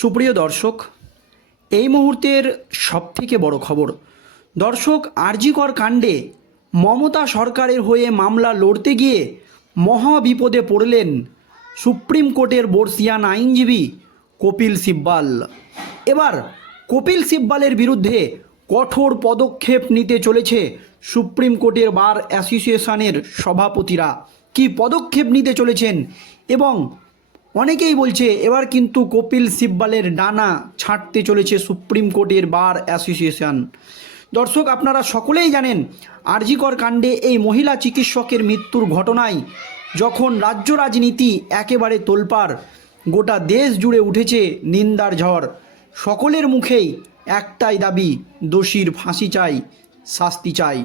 সুপ্রিয় দর্শক, এই মুহূর্তের সবথেকে বড় খবর, দর্শক আরজিকর কাণ্ডে মমতা সরকারের হয়ে মামলা লড়তে গিয়ে মহা বিপদে পড়লেন সুপ্রিম কোর্টের বর্ষিয়ান আইনজীবী কপিল সিব্বাল। এবার কপিল সিব্বালের বিরুদ্ধে কঠোর পদক্ষেপ নিতে চলেছে সুপ্রিম কোর্টের বার অ্যাসোসিয়েশনের সভাপতিরা। কি পদক্ষেপ নিতে চলেছেন এবং অনেকেই বলছে, এবার কিন্তু কপিল সিব্বালের ডানা ছাঁটতে চলেছে সুপ্রিম কোর্টের বার অ্যাসোসিয়েশন। দর্শক, আপনারা সকলেই জানেন, আরজিকর কাণ্ডে এই মহিলা চিকিৎসকের মৃত্যুর ঘটনায় যখন রাজ্য রাজনীতি একেবারে তোলপাড়, গোটা দেশ জুড়ে উঠেছে নিন্দার ঝড়। সকলের মুখেই একটাই দাবি, দোষীর ফাঁসি চাই, শাস্তি চাই।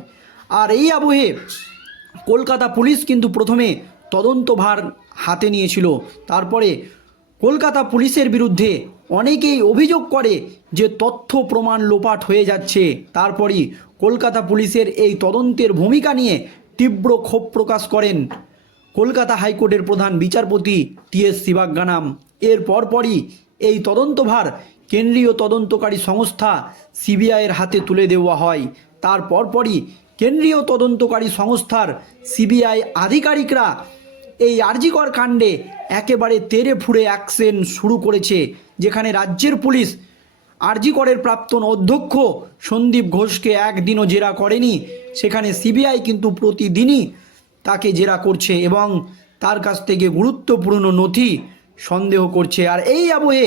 আর এই আবহে কলকাতা পুলিশ কিন্তু প্রথমে তদন্তভার হাতে নিয়েছিল। তারপরে কলকাতা পুলিশের বিরুদ্ধে অনেকেই অভিযোগ করে যে তথ্য প্রমাণ লোপাট হয়ে যাচ্ছে। তারপরই কলকাতা পুলিশের এই তদন্তের ভূমিকা নিয়ে তীব্র ক্ষোভ প্রকাশ করেন কলকাতা হাইকোর্টের প্রধান বিচারপতি টি এস শিবাজ্ঞানাম। এর পরপরই এই তদন্তভার কেন্দ্রীয় তদন্তকারী সংস্থা সিবিআইয়ের হাতে তুলে দেওয়া হয়। তার পরপরই কেন্দ্রীয় তদন্তকারী সংস্থার সিবিআই আধিকারিকরা এই আরজিকর কাণ্ডে একেবারে তেরে ফুড়ে অ্যাকশন শুরু করেছে, যেখানে রাজ্যের পুলিশ। আরজিকরের প্রাক্তন অধ্যক্ষ সন্দীপ ঘোষকে একদিনও জেরা করেনি, সেখানে সিবিআই কিন্তু প্রতিদিনই তাকে জেরা করছে এবং তার কাছ থেকে গুরুত্বপূর্ণ নথি সন্দেহ করছে। আর এই আবহে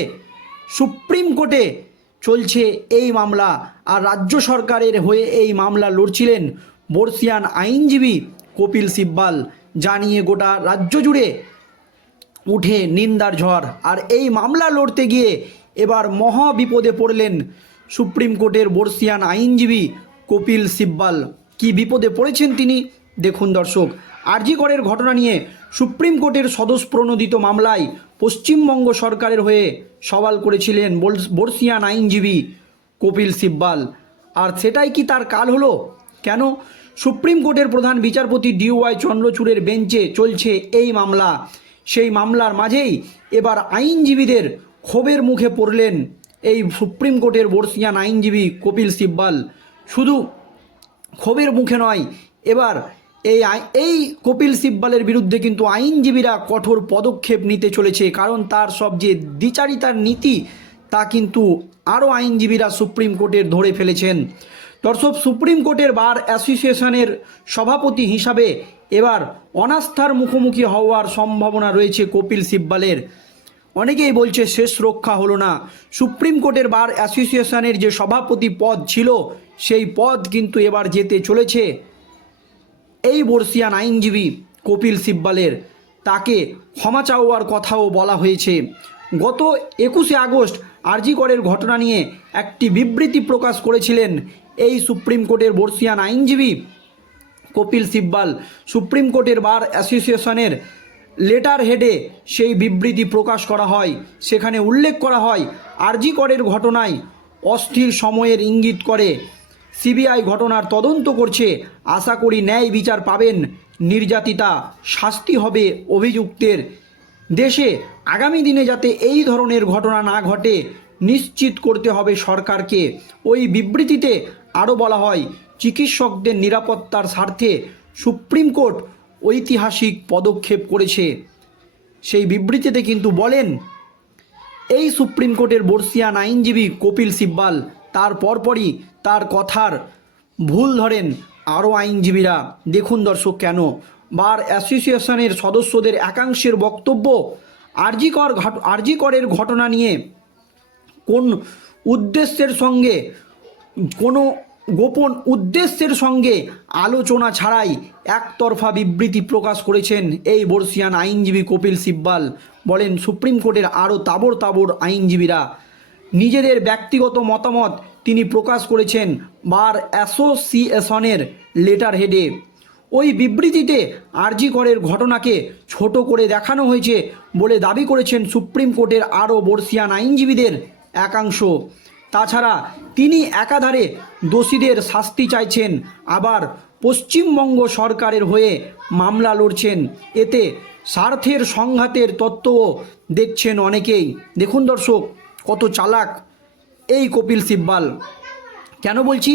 সুপ্রিম কোর্টে চলছে এই মামলা, আর রাজ্য সরকারের হয়ে এই মামলা লড়ছিলেন বর্ষিয়ান আইনজীবী কপিল সিব্বাল। জানিয়ে গোটা রাজ্য জুড়ে উঠে নিন্দার ঝড়। আর এই মামলা লড়তে গিয়ে এবার মহা বিপদে পড়লেন সুপ্রিম কোর্টের বর্ষিয়ান আইনজীবী কপিল সিব্বাল। কি বিপদে পড়েছেন তিনি? দেখুন দর্শক আরজিকরের ঘটনা নিয়ে সুপ্রিম কোর্টের সদস্যপ্রণোদিত মামলায় পশ্চিমবঙ্গ সরকারের হয়ে সওয়াল করেছিলেন বর্ষিয়ান আইনজীবী কপিল সিব্বাল। আর সেটাই কি তার কাল হলো? কেন? সুপ্রিম কোর্টের প্রধান বিচারপতি ডিওয়াই চন্দ্রচূড়ের বেঞ্চে চলছে এই মামলা। সেই মামলার মাঝেই এবার আইনজীবীদের ক্ষোভের মুখে পড়লেন এই সুপ্রিম কোর্টের বর্ষিয়ান আইনজীবী কপিল সিব্বাল। শুধু ক্ষোভের মুখে নয়, এবার এই এই কপিল সিব্বালের বিরুদ্ধে কিন্তু আইনজীবীরা কঠোর পদক্ষেপ নিতে চলেছে, কারণ তার সব যে দ্বিচারিতার নীতি তা কিন্তু আরও আইনজীবীরা সুপ্রিম কোর্টের ধরে ফেলেছেন। দর্শক, সুপ্রিম কোর্টের বার অ্যাসোসিয়েশনের সভাপতি হিসাবে এবার অনাস্থার মুখোমুখি হওয়ার সম্ভাবনা রয়েছে কপিল সিব্বালের। অনেকেই বলছে শেষ রক্ষা হলো না। সুপ্রিম কোর্টের বার অ্যাসোসিয়েশনের যে সভাপতি পদ ছিল, সেই পদ কিন্তু এবার যেতে চলেছে। এই বর্ষিয়ান আইনজীবী কপিল সিব্বালের। তাকে ক্ষমা চাওয়ার কথাও বলা হয়েছে। গত একুশে আগস্ট আরজিকরের ঘটনা নিয়ে একটি বিবৃতি প্রকাশ করেছিলেন এই সুপ্রিম কোর্টের বর্ষিয়ান আইনজীবী কপিল সিব্বাল। সুপ্রিম কোর্টের বার অ্যাসোসিয়েশনের লেটার হেডে সেই বিবৃতি প্রকাশ করা হয়। সেখানে উল্লেখ করা হয়, আরজি করের ঘটনায় অস্থির সময়ের ইঙ্গিত করে। সিবিআই ঘটনার তদন্ত করছে, আশা করি ন্যায় বিচার পাবেন, নির্যাতিতা শাস্তি হবে অভিযুক্তের দেশে আগামী দিনে যাতে এই ধরনের ঘটনা না ঘটে, নিশ্চিত করতে হবে সরকারকে। ওই বিবৃতিতে আরও বলা হয়, চিকিৎসকদের নিরাপত্তার স্বার্থে সুপ্রিম কোর্ট ঐতিহাসিক পদক্ষেপ করেছে। সেই বিবৃতিতে কিন্তু বলেন, এই সুপ্রিম কোর্টের বর্ষিয়ান আইনজীবী কপিল সিব্বাল তার পরপরই তার কথার ভুল ধরেন আরও আইনজীবীরা। দেখুন দর্শক, কেন? বার অ্যাসোসিয়েশনের সদস্যদের একাংশের বক্তব্য আরজিকর ঘট আরজিকরের ঘটনা নিয়ে। কোন উদ্দেশ্যের সঙ্গে, কোনো গোপন উদ্দেশ্যের সঙ্গে আলোচনা ছাড়াই একতরফা বিবৃতি প্রকাশ করেছেন এই বর্ষিয়ান আইনজীবী কপিল সিব্বাল। বলেন, সুপ্রিম কোর্টের আরও তাবড় তাবড় আইনজীবীরা। নিজেদের ব্যক্তিগত মতামত তিনি প্রকাশ করেছেন বার অ্যাসোসিয়েশনের লেটার হেডে ওই বিবৃতিতে আরজি করের ঘটনাকে ছোট করে দেখানো হয়েছে বলে দাবি করেছেন সুপ্রিম কোর্টের আরও বর্ষিয়ান আইনজীবীদের একাংশ। তাছাড়া তিনি একাধারে দোষীদের শাস্তি চাইছেন, আবার পশ্চিমবঙ্গ সরকারের হয়ে মামলা লড়ছেন। এতে স্বার্থের সংঘাতের তত্ত্বও দেখছেন অনেকেই। দেখুন দর্শক, কত চালাক এই কপিল সিব্বাল। কেন বলছি,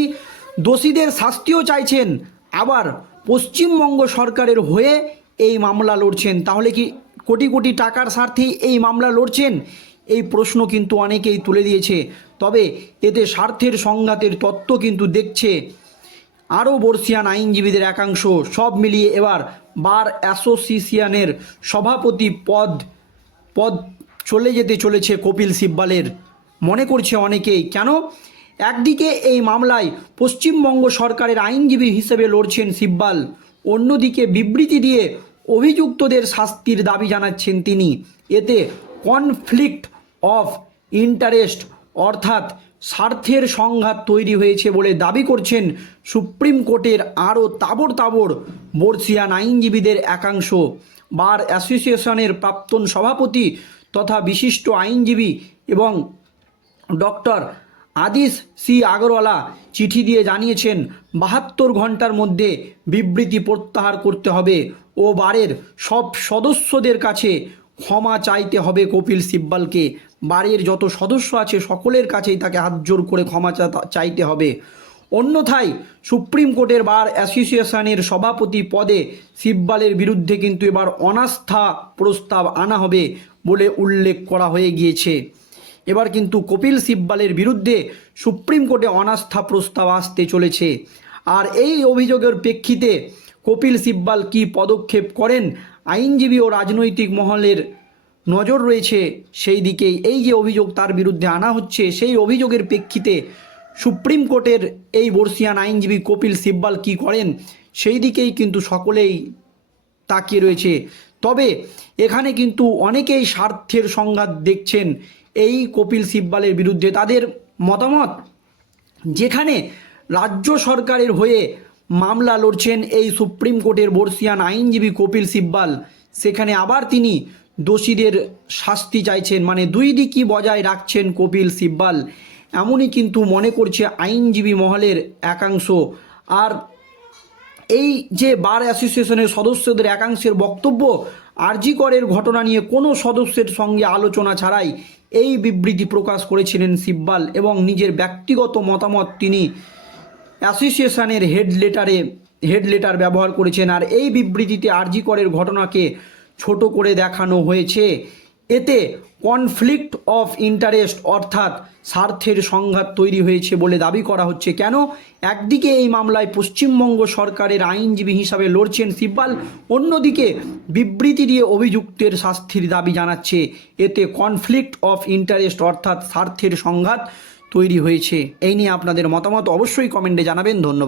দোষীদের শাস্তিও চাইছেন, আবার পশ্চিমবঙ্গ সরকারের হয়ে এই মামলা লড়ছেন। তাহলে কি কোটি কোটি টাকার স্বার্থেই এই মামলা লড়ছেন? এই প্রশ্ন কিন্তু অনেকেই তুলে দিয়েছে। তবে এতে স্বার্থের সংঘাতের তত্ত্ব কিন্তু দেখছে। আরও বর্ষিয়ান আইনজীবীদের একাংশ, সব মিলিয়ে এবার বার অ্যাসোসিয়েশনের সভাপতি পদ পদ চলে যেতে চলেছে কপিল সিব্বালের। মনে করছে অনেকেই, কেন? একদিকে এই মামলায় পশ্চিমবঙ্গ সরকারের আইনজীবী হিসেবে লড়ছেন সিব্বাল, অন্যদিকে বিবৃতি দিয়ে অভিযুক্তদের শাস্তির দাবি জানাচ্ছেন তিনি। এতে কনফ্লিক্ট অফ ইন্টারেস্ট অর্থাৎ স্বার্থের সংঘাত তৈরি হয়েছে বলে দাবি করছেন সুপ্রিম কোর্টের আরও তাবড় তাবড় বর্ষিয়ান আইনজীবীদের একাংশ। বার অ্যাসোসিয়েশনের প্রাক্তন সভাপতি তথা বিশিষ্ট আইনজীবী এবং ডক্টর আদিস সি আগরওয়ালা চিঠি দিয়ে জানিয়েছেন, বাহাত্তর ঘণ্টার মধ্যে বিবৃতি প্রত্যাহার করতে হবে ও বারের সব সদস্যদের কাছে ক্ষমা চাইতে হবে কপিল সিব্বালকে। বারের যত সদস্য আছে সকলের কাছেই তাকে হাত জোর করে ক্ষমা চাইতে হবে। অন্যথায় সুপ্রিম কোর্টের বার অ্যাসোসিয়েশনের সভাপতি পদে সিব্বালের বিরুদ্ধে কিন্তু এবার অনাস্থা প্রস্তাব আনা হবে বলে উল্লেখ করা হয়ে গিয়েছে। এবার কিন্তু কপিল সিব্বালের বিরুদ্ধে সুপ্রিম কোর্টে অনাস্থা প্রস্তাব আসতে চলেছে। আর এই অভিযোগের প্রেক্ষিতে কপিল সিব্বাল কি পদক্ষেপ করেন? আইনজীবী ও রাজনৈতিক মহলের নজর রয়েছে সেই দিকেই। এই যে অভিযোগ তার বিরুদ্ধে আনা হচ্ছে, সেই অভিযোগের প্রেক্ষিতে সুপ্রিম কোর্টের এই বর্ষিয়ান আইনজীবী কপিল সিব্বাল কি করেন? সেই দিকেই কিন্তু সকলেই তাকিয়ে রয়েছে। তবে এখানে কিন্তু অনেকেই স্বার্থের সংঘাত দেখছেন এই কপিল সিব্বালের বিরুদ্ধে তাদের মতামত? যেখানে রাজ্য সরকারের হয়ে মামলা লড়ছেন এই সুপ্রিম কোর্টের বর্ষিয়ান আইনজীবী কপিল সিব্বাল। সেখানে আবার তিনি দোষীদের শাস্তি চাইছেন। মানে দুই দিকই বজায় রাখছেন কপিল সিব্বাল। এমনই কিন্তু মনে করছে আইনজীবী মহলের একাংশ। আর এই যে বার অ্যাসোসিয়েশনের সদস্যদের একাংশের বক্তব্য আরজি করের ঘটনা নিয়ে কোনো সদস্যের সঙ্গে আলোচনা ছাড়াই এই বিবৃতি প্রকাশ করেছিলেন সিব্বাল এবং নিজের ব্যক্তিগত মতামত তিনি অ্যাসোসিয়েশনের হেড লেটারে, হেড লেটার ব্যবহার করেছেন। আর এই বিবৃতিতে আরজি করের ঘটনাকে ছোট করে দেখানো হয়েছে। এতে কনফ্লিক্ট অফ ইন্টারেস্ট অর্থাৎ স্বার্থের সংঘাত তৈরি হয়েছে বলে দাবি করা হচ্ছে। কেন? একদিকে এই মামলায় পশ্চিমবঙ্গ সরকারের আইনজীবী হিসাবে লড়ছেন সিব্বাল, অন্যদিকে বিবৃতি দিয়ে অভিযুক্তের শাস্তির দাবি জানাচ্ছে। এতে কনফ্লিক্ট অফ ইন্টারেস্ট অর্থাৎ স্বার্থের সংঘাত তৈরি হয়েছে। এই নিয়ে আপনাদের মতামত অবশ্যই কমেন্টে জানাবেন। ধন্যবাদ।